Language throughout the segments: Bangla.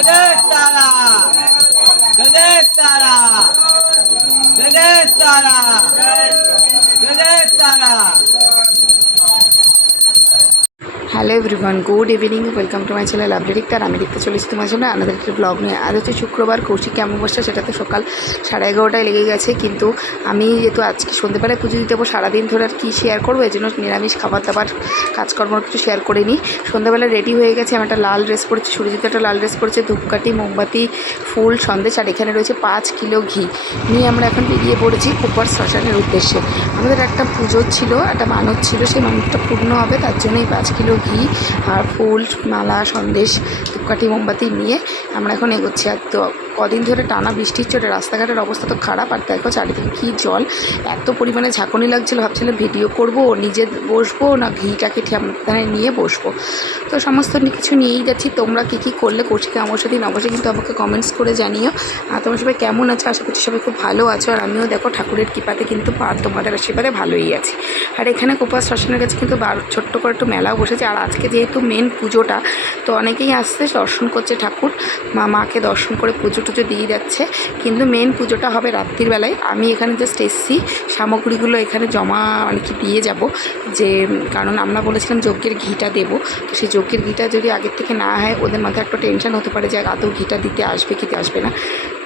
Ganesh Tara Ganesh Tara Ganesh Tara Ganesh Tara. Hello everyone, good evening, welcome to my channel update. আর আমি দেখতে চলেছি তোমার জন্য আমাদের একটি ব্লগ নিয়ে। আজ হচ্ছে শুক্রবার, কৌশিকী অমাবস্যা, সেটাতে সকাল 11:30টায় লেগে গেছে। কিন্তু আমি যেহেতু আজকে সন্ধ্যেবেলায় পুজো দিতে যাবো, সারাদিন ধরে আর কি শেয়ার করবো, এই জন্য নিরামিষ খাবার দাবার কাজকর্ম কিছু শেয়ার করিনি। সন্ধ্যাবেলায় রেডি হয়ে গেছে, আমি একটা লাল ড্রেস পরেছি, সুরজিৎ একটা লাল ড্রেস পরেছে, ধূপকাঠি, মোমবাতি, ফুল, সন্দেশ, আর এখানে রয়েছে 5 কিলো ঘি নিয়ে আমরা এখন বেরিয়ে পড়েছি কুপার শ্মশানের উদ্দেশ্যে। আমাদের একটা পুজো ছিল, একটা মানত ছিল, সেই মানতটা পূর্ণ হবে, তার জন্যই 5 কিলো ঘি আর ফুল, মালা, সন্দেশ, ধূপকাঠি, মোমবাতি নিয়ে আমরা এখন এগোচ্ছি। আর তো কদিন ধরে টানা বৃষ্টির চোটে রাস্তাঘাটের অবস্থা তো খারাপ। আর দেখো চারিদিকে কী জল, এত পরিমাণে ঝাঁকুনি লাগছিলো, ভাবছিলাম ভিডিও করব, নিজে বসবো না ঘিটাকে ঠিকানায় নিয়ে বসবো। তো সমস্ত কিছু নিয়েই যাচ্ছি। তোমরা কী কী করলে কৌশিকী অমাবস্যা দিন অবশ্যই কিন্তু আমাকে কমেন্টস করে জানিও। আর তোমরা সবাই কেমন আছো? আশা করছি সবাই খুব ভালো আছো। আর আমিও দেখো ঠাকুরের কৃপাতে কিন্তু তোমাদের আশীর্বাদে ভালোই আছি। আর এখানে কোপাস শ্মশানের কাছে কিন্তু ছোট্ট করে একটু মেলাও বসেছে। আর আজকে যেহেতু মেন পুজোটা, তো অনেকেই আসছে, দর্শন করছে ঠাকুর, মাকে দর্শন করে পুজো টুজো দিয়ে যাচ্ছে। কিন্তু মেন পুজোটা হবে রাত্রির বেলায়। আমি এখানে জাস্ট এসছি, সামগ্রীগুলো এখানে জমা মানে কি দিয়ে যাব, যে কারণ আমরা বলেছিলাম যজ্ঞের ঘিটা দেবো। তো সেই যজ্ঞের ঘিটা যদি আগের থেকে না হয়, ওদের মাথায় একটা টেনশন হতে পারে যে আদৌ ঘিটা দিতে আসবে কি আসবে না।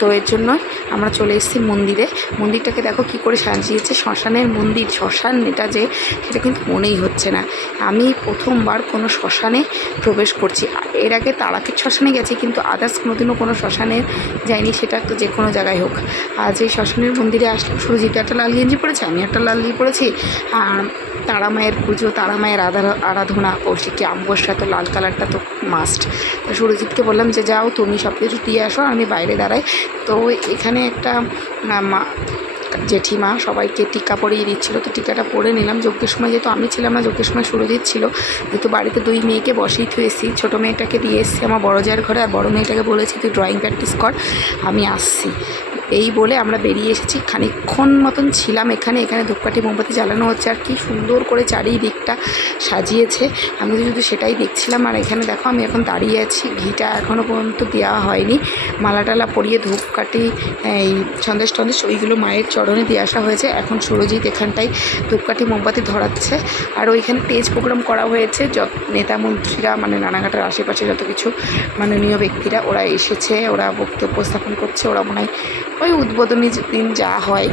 তো এর জন্য আমরা চলে এসেছি মন্দিরে। মন্দিরটাকে দেখো কি করে সাজিয়েছে, শ্মশানের মন্দির, শ্মশান এটা যে সেটা কিন্তু মনেই হচ্ছে না। আমি প্রথমবার কোনো শ্মশানে প্রবেশ করছি। এর আগে তারাকের শ্মশানে গেছি, কিন্তু আদার্স কোনোদিনও কোনো শ্মশানে যাইনি, সেটা তো যে কোনো জায়গায় হোক। আজ এই শ্মশানের মন্দিরে আসলাম। সুরজিৎ একটা লাল গেঞ্জি পরেছে, আমি একটা লাল গেঞ্জি পরেছি। আর তারা মায়ের পুজো, তারা মায়ের আরাধনা, কৌশিকী অমাবস্যা, তো লাল কালারটা তো মাস্ট। তো সুরজিৎকে বললাম যে যাও তুমি সব কিছু দিয়ে আসো, আমি বাইরে দাঁড়াই। তো এখানে একটা জেঠিমা সবাইকে টিকা পরিয়ে দিচ্ছিলো, তো টিকাটা পরে নিলাম। যজ্ঞের সময় যেহেতু আমি ছিলাম না, যজ্ঞের সময় সুরজিৎ ছিল, যেহেতু বাড়িতে 2 মেয়েকে বসেই থুয়ে এসেছি। ছোটো মেয়েটাকে দিয়ে এসেছি আমার বড় জায়ের ঘরে, আর বড়ো মেয়েটাকে বলেছি তুই ড্রয়িং প্র্যাকটিস কর, আমি আসছি। এই বলে আমরা বেরিয়ে এসেছি। খানিকক্ষণ মতন ছিলাম এখানে। ধূপকাঠি, মোমবাতি জ্বালানো হচ্ছে, আর কি সুন্দর করে চারিদিকটা সাজিয়েছে, আমি তো শুধু সেটাই দেখছিলাম। আর এখানে দেখো আমি এখন দাঁড়িয়ে আছি, ঘিটা এখনও পর্যন্ত দেওয়া হয়নি। মালা টালা পরিয়ে ধূপকাঠি, এই সন্দেশ টন্দেশ ওইগুলো মায়ের চরণে দিয়ে আসা হয়েছে। এখন সুরজিৎ এখানটায় ধূপকাঠি, মোমবাতি ধরাচ্ছে। আর ওইখানে স্টেজ প্রোগ্রাম করা হয়েছে, নেতা মন্ত্রীরা, মানে রানাঘাটের আশেপাশে যত কিছু মাননীয় ব্যক্তিরা ওরা এসেছে, ওরা বক্তব্য উপস্থাপন করছে। ওরা মনে হয় ওই উদ্বোধনী দিন যা হয়,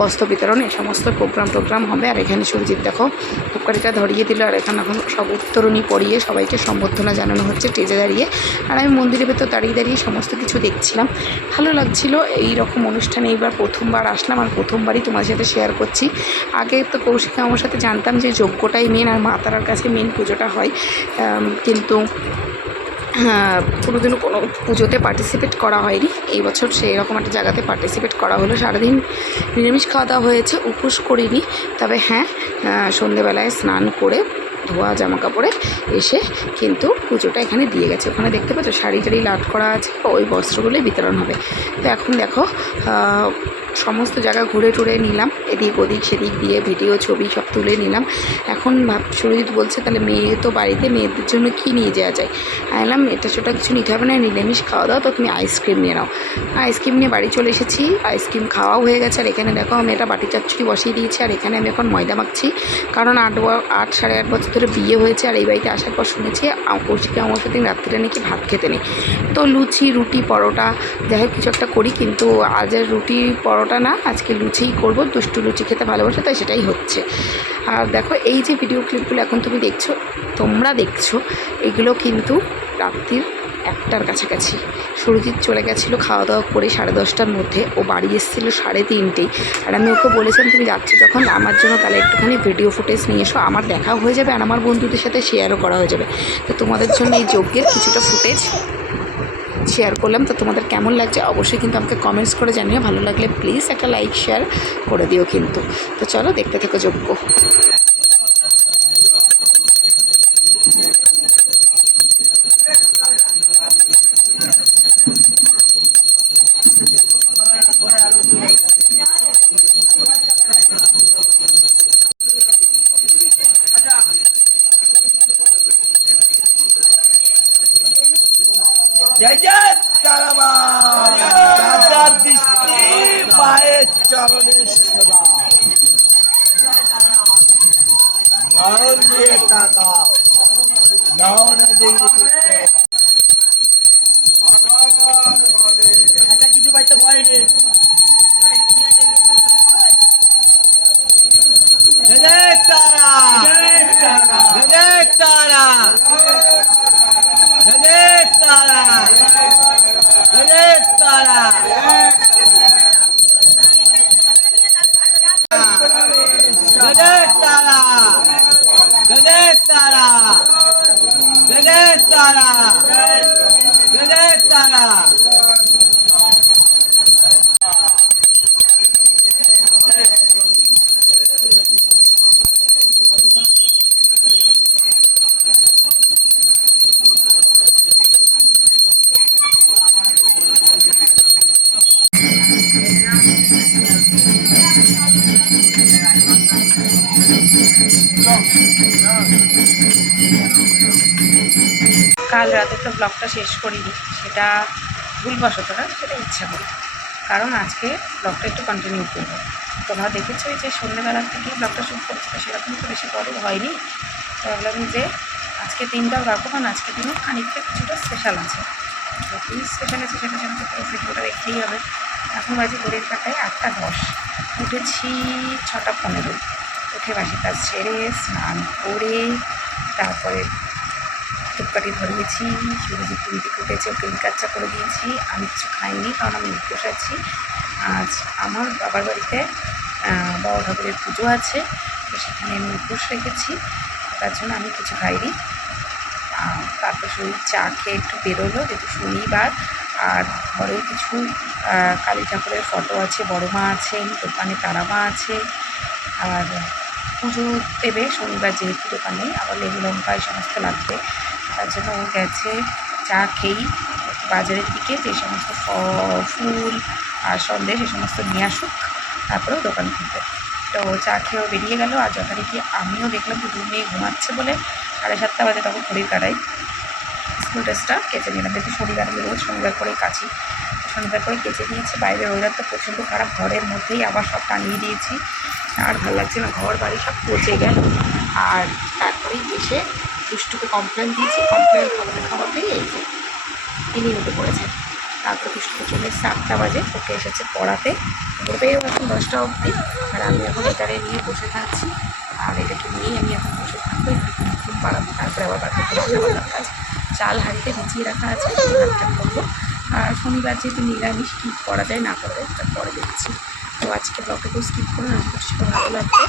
বস্ত্র বিতরণ, এই সমস্ত প্রোগ্রাম হবে। আর এখানে সুরজিৎ দেখো ধূপকাঠিটা ধরিয়ে দিল। আর এখন সব উত্তরণী পড়িয়ে সবাইকে সম্বর্ধনা জানানো হচ্ছে স্টেজে দাঁড়িয়ে। আর আমি মন্দিরের ভেতর দাঁড়িয়ে সমস্ত কিছু দেখছিলাম, ভালো লাগছিল। এই রকম অনুষ্ঠানে এইবার প্রথমবার আসলাম, আর প্রথমবারই তোমার সাথে শেয়ার করছি। আগে তো কৌশিকী আমার সাথে জানতাম যে যজ্ঞটাই মেন আর মা তারার কাছে মেন পুজোটা হয়, কিন্তু কোনোদিনও কোনো পুজোতে পার্টিসিপেট করা হয়নি। এই বছর সেই রকম একটা জায়গাতে পার্টিসিপেট করা হলো। সারাদিন নিরামিষ খাওয়া দাওয়া হয়েছে, উপোস করিনি। তবে হ্যাঁ, সন্ধেবেলায় স্নান করে ধোয়া জামা কাপড়ে এসে কিন্তু পুজোটা এখানে দিয়ে গেছে। ওখানে দেখতে পাচ্ছ শাড়ি টাড়ি লাট করা আছে, ওই বস্ত্রগুলোই বিতরণ হবে। তো এখন দেখো সমস্ত জায়গা ঘুরে টুরে নিলাম, এদিক ওদিক সেদিক দিয়ে ভিডিও ছবি সব তুলে নিলাম। এখন সুরজিৎ বলছে তাহলে মেয়ে তো বাড়িতে, মেয়েদের জন্য কী নিয়ে যাওয়া যায়। আনলাম এটা সেটা কিছু নিতে হবে না, নিরামিষ খাওয়া দাওয়া, তো তুমি আইসক্রিম নিয়ে নাও। আইসক্রিম নিয়ে বাড়ি চলে এসেছি, আইসক্রিম খাওয়াও হয়ে গেছে। আর এখানে দেখো আমি একটা বাটি চাচ্চুরি বসিয়ে দিয়েছি। আর এখানে আমি এখন ময়দা মাখছি, কারণ 8 সাড়ে 8 বছর ধরে বিয়ে হয়েছে। আর এই বাড়িতে আসার পর শুনেছি কৌশিকী অমাবস্যার দিন রাত্রিটা নাকি ভাত খেতে নেই। তো লুচি, রুটি, পরোটা যাই হোক কিছু একটা করি, কিন্তু আজ আর রুটি পরোটা না, আজকে লুচিই করব। দুষ্টু লুচি খেতে ভালোবাসে, তাই সেটাই হচ্ছে। আর দেখো এই যে ভিডিও ক্লিপগুলো এখন তোমরা দেখছো, এগুলো কিন্তু রাত্রির 1টার কাছাকাছি। সুরজিৎ চলে গেছিলো খাওয়া দাওয়া করে 10:30টার মধ্যে, ও বাড়ি এসেছিলো 3:30। আর আমি ওকে বলেছিলাম তুমি যাচ্ছো যখন আমার জন্য তাহলে একটুখানি ভিডিও ফুটেজ নিয়ে এসো, আমার দেখাও হয়ে যাবে আর আমার বন্ধুদের সাথে শেয়ারও করা হয়ে যাবে। তো তোমাদের জন্য এই যজ্ঞের কিছুটা ফুটেজ শেয়ার করলাম। তো তোমাদের কেমন লাগছে অবশ্যই কিন্তু আমাকে কমেন্টস করে জানিও। ভালো লাগলে প্লিজ একটা লাইক শেয়ার করে দিও কিন্তু। তো চলো দেখতে থেকো যজ্ঞ। জয় জয় তারামা দাদা দৃষ্টি মায়ের চরণের সেবা নয়ন দিয়ে তাকাও নয়ন দিয়ে একটা কিছু পাইতে পারেনি জয় তারা জয় তারা জয় তারা জয় তারা জয় তারা জয় তারা জয় তারা জয় তারা কাল রাতে তো ব্লগটা শেষ করিনি, সেটা ভুলবশত না, সেটা ইচ্ছা করি, কারণ আজকে ব্লগটা একটু কন্টিনিউ করবো। তোমরা দেখেছো যে সন্ধ্যেবেলার থেকেই ব্লগটা শুরু করছে, সেরকম তো বেশি বড় হয়নি। তো ভাবলাম যে আজকে দিনটাও রাখবো, কারণ আজকে দিনও খানিকটা কিছুটা স্পেশাল আছে। তো কী স্পেশাল আছে সেটা যেন তো ভিডিওটা দেখতেই হবে। এখন বাজে ঘড়ির কাটায় 8:10, উঠেছি 6:15। উঠে বাসি কাজ সেরে স্নান করে তারপরে ধূপকাঠি ধরিয়েছি, সুরজি ঘুম থেকে উঠেছে, ওকে কাচ্চা করে দিয়েছি। আমি কিছু খাইনি, কারণ আমি উপোস আছি। আজ আমার বাবার বাড়িতে বড় ঠাকুরের পুজো আছে, তো সেখানে আমি উপোস রেখেছি, তার জন্য আমি কিছু খাইনি। তারপর শরীর চা খেয়ে একটু বেরোলো, যেহেতু শনিবার, আর ঘরেও কিছু কালী ঠাকুরের ফটো আছে, বড় মা আছেন, দোকানে তারা মা আছে, আর পুজো দেবে শনিবার যেহেতু দোকানে, আবার লেবু লঙ্কা এই সমস্ত লাগবে, তার জন্য ও গেছে চা খেয়েই বাজারের দিকে যে সমস্ত ফুল আর সন্দেশ এই সমস্ত নিয়ে আসুক, তারপরেও দোকান খুলবে। তো চা খেয়েও বেরিয়ে গেল। আর যথারীতি আমিও দেখলাম যে দু মেয়ে ঘুমাচ্ছে বলে 7:30 বাজে তখন ঘড়ির কাটাই স্কুল ড্রেসটা কেচে নিলাম, যেহেতু শনিবার, আমি রোজ শনিবার করেই কাছি, শনিবার করে কেচে দিয়েছি। বাইরের ওয়েদার তো প্রচণ্ড খারাপ, ঘরের মধ্যেই আবার সব টানিয়ে দিয়েছি, আর ভালো লাগছে না, ঘর বাড়ি সব পচে গেল। আর তারপরেই এসে দুষ্টুকে কমপ্লেন দিয়েছি, কমপ্লেন খাওয়াতে এই যে তিনি উঠে পড়েছে। তারপর দুষ্টুকে চলে এসেছে 8টা বাজে, ওকে এসেছে পড়াতে, পড়বেও এখন 10টা অবধি। আর আমি এখন এটারে নিয়ে বসে থাকছি, আর এটাকে নিয়েই আমি এখন বসে থাকবো, একটু ঘুম পাড়াবো, তারপরে আবার বাকি করে কাজ। চাল হাঁড়িতে ভিজিয়ে রাখা আছে, ভাতটা করবো। আর শনিবার যেহেতু নিরামিষ, কী করা যায় না করা যায় সেটা পরে দেখছি। তো আজকে ব্লগটাকে স্কিপ করে না, ভালো লাগবে।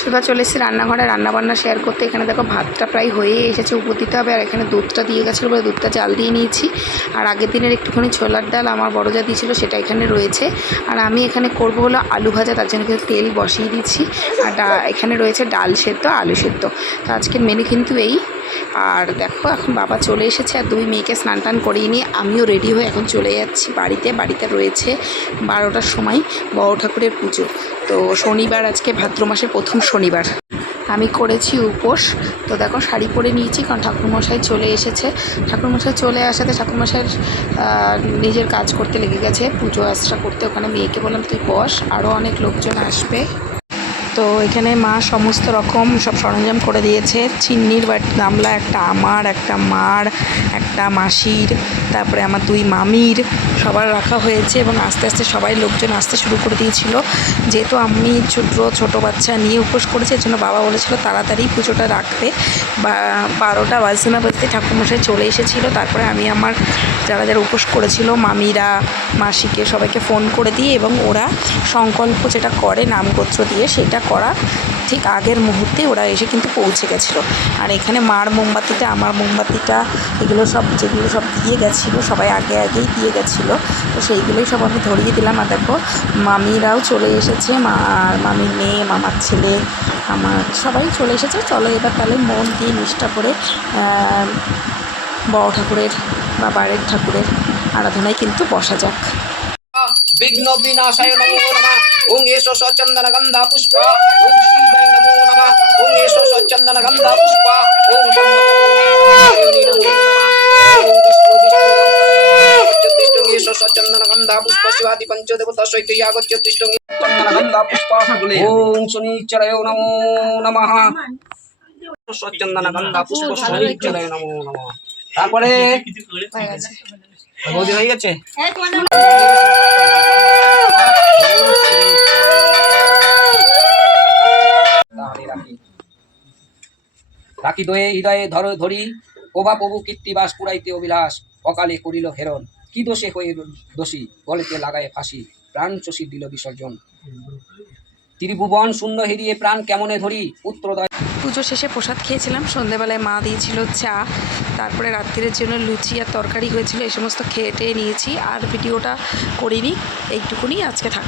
সেবার চলে এসেছি রান্নাঘরে রান্নাবান্না শেয়ার করতে। এখানে দেখো ভাতটা প্রায় হয়ে এসেছে, উপর দিতে হবে। আর এখানে দুধটা দিয়ে গেছিলো বলে দুধটা জাল দিয়ে নিয়েছি। আর আগের দিনের একটুখানি ছোলার ডাল আমার বড় যা দিয়েছিলো সেটা এখানে রয়েছে। আর আমি এখানে করবো হলো আলু ভাজা, তার জন্য কিন্তু তেল বসিয়ে দিচ্ছি। আর এখানে রয়েছে ডাল সেদ্ধ, আলু সেদ্ধ। তো আজকের মেনু কিন্তু এই। আর দেখো এখন বাবা চলে এসেছে, আর 2 মেয়েকে স্নান টান করিয়ে নিয়ে আমিও রেডি হয়ে এখন চলে যাচ্ছি বাড়িতে। বাড়িতে রয়েছে 12টার সময় বড় ঠাকুরের পুজো। তো শনিবার, আজকে ভাদ্র মাসের প্রথম শনিবার, আমি করেছি উপোস। তো দেখো শাড়ি পরে নিয়েছি, কারণ ঠাকুরমশাই চলে এসেছে। ঠাকুরমশাই চলে আসাতে ঠাকুরমশাইয়ের নিজের কাজ করতে লেগে গেছে, পুজো আশ্রা করতে। ওখানে মেয়েকে বললাম তুই বস, আরও অনেক লোকজন আসবে। তো এখানে মা সমস্ত রকম সব সরঞ্জাম করে দিয়েছে। চিন্নির গামলা একটা আমার, একটা মার, একটা মাসির, তারপরে আমার 2 মামির, সবার রাখা হয়েছে। এবং আস্তে আস্তে সবাই লোকজন আসতে শুরু করে দিয়েছিল। যেহেতু আমি ছোটো বাচ্চা নিয়ে উপোস করেছি, এর জন্য বাবা বলেছিল তাড়াতাড়ি পুজোটা রাখতে। 12টা বাজতে না বাজতে ঠাকুরমশাই চলে এসেছিলো। তারপরে আমি আমার যারা যারা উপোস করেছিল মামিরা, মাসিকে সবাইকে ফোন করে দিই, এবং ওরা সংকল্প যেটা করে নামগোত্র দিয়ে, সেটা করা ঠিক আগের মুহূর্তে ওরা এসে কিন্তু পৌঁছে গেছিলো। আর এখানে মার মোমবাতিটা, আমার মোমবাতিটা, এগুলো সব যেগুলো সব দিয়ে গেছিলো, সবাই আগেই দিয়ে গেছিলো। তো সেইগুলোই সব আমি ধরিয়ে দিলাম। আর দেখো মামিরাও চলে এসেছে, মামির মেয়ে, মামার ছেলে, আমার সবাই চলে এসেছে। চলো এবার তাহলে মন দিয়ে নিষ্ঠা করে বড় ঠাকুরের বা বাড়ির ঠাকুরের আরাধনায় কিন্তু বসা যাক। विघ्न विनाशाय नमो नमः। ओं एषो चंदन गंधा पुष्प। ओं शिवाय नमो नमः। ओं एषो चंदन गंधा पुष्प। ओं ইন্দ্রাদি পঞ্চদেবতা সহিত ইয়াগচ্য তিষ্ঠং চন্দনগন্ধা পুষ্পা ওম শনিশ্চরায় নমো নমঃ চন্দনগন্ধা পুষ্প শনিশ্চরায় নমো নমঃ। তারপরে বৌদি হয়ে গেছে। রাখি দয়ে হৃদয়ে ধরি প্রভা প্রভু কীর্তিবাস পুরাইতে অভিলাষ অকালে করিল হেরণ কি দোষে হয়ে দোষী গলেতে লাগায় ফাঁসি প্রাণ শশী দিল বিসর্জন ত্রিভুবন শূন্য হেরিয়ে প্রাণ কেমনে ধরি পুত্রদয়। পুজো শেষে প্রসাদ খেয়েছিলাম, সন্ধেবেলায় মা দিয়েছিল চা, তারপরে রাত্রির জন্য লুচি আর তরকারি হয়েছিল, এই সমস্ত খেয়ে টেয়ে নিয়েছি। আর ভিডিওটা করিনি, এইটুকুনি আজকে থাক।